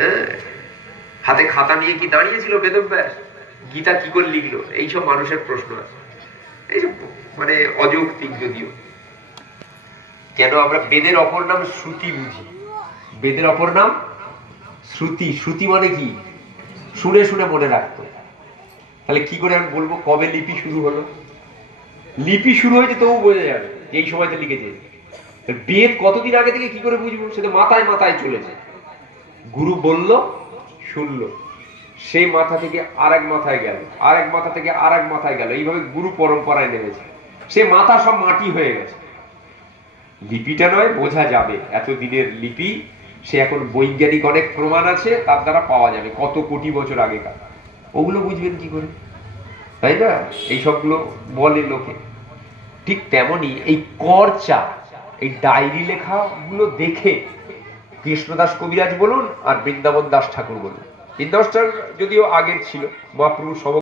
হ্যাঁ, হাতে খাতা নিয়ে কি দাঁড়িয়েছিল বেদব্যাস? গীতা কি করে লিখলো? এইসব মানুষের প্রশ্ন আছে, এইসব মানে অযৌক্তিক যদিও। কেন আমরা বেদের অপর নাম শ্রুতি বুঝি? বেদের অপর নাম শ্রুতি। শ্রুতি মানে কি? শুনে শুনে মনে রাখতো। তাহলে কি করে আমি বলবো কবে লিপি শুরু হলো? লিপি শুরু হয়েছে তবু বোঝা যাবে যে এই সময়তে লিখেছে। বেদ কতদিন আগে থেকে কি করে বুঝবো? সেটা মাথায় মাথায় চলেছে। গুরু বলল, শুনলো, সেই মাথা থেকে আর এক মাথায় গেল, আর এক মাথা থেকে আর এক মাথায় গেল, এইভাবে গুরু পরম্পরায় নেমেছে। সে মাথা সব মাটি হয়ে গেছে। লিপিটা নয়, বোঝা যাবে এতদিনের লিপি। সে এখন বৈজ্ঞানিক অনেক প্রমাণ আছে, তার দ্বারা পাওয়া যাবে কত কোটি বছর আগেকার। ওগুলো বুঝবেন কি করে, তাই না? এই সবগুলো বলে লোকে। ঠিক তেমনি এই করচা, এই ডায়েরি লেখা গুলো দেখে কৃষ্ণদাস কবিরাজ বলুন আর বৃন্দাবন দাস ঠাকুর বলুন, বৃন্দাবন যদিও আগের ছিল, মহাপ্রভু সম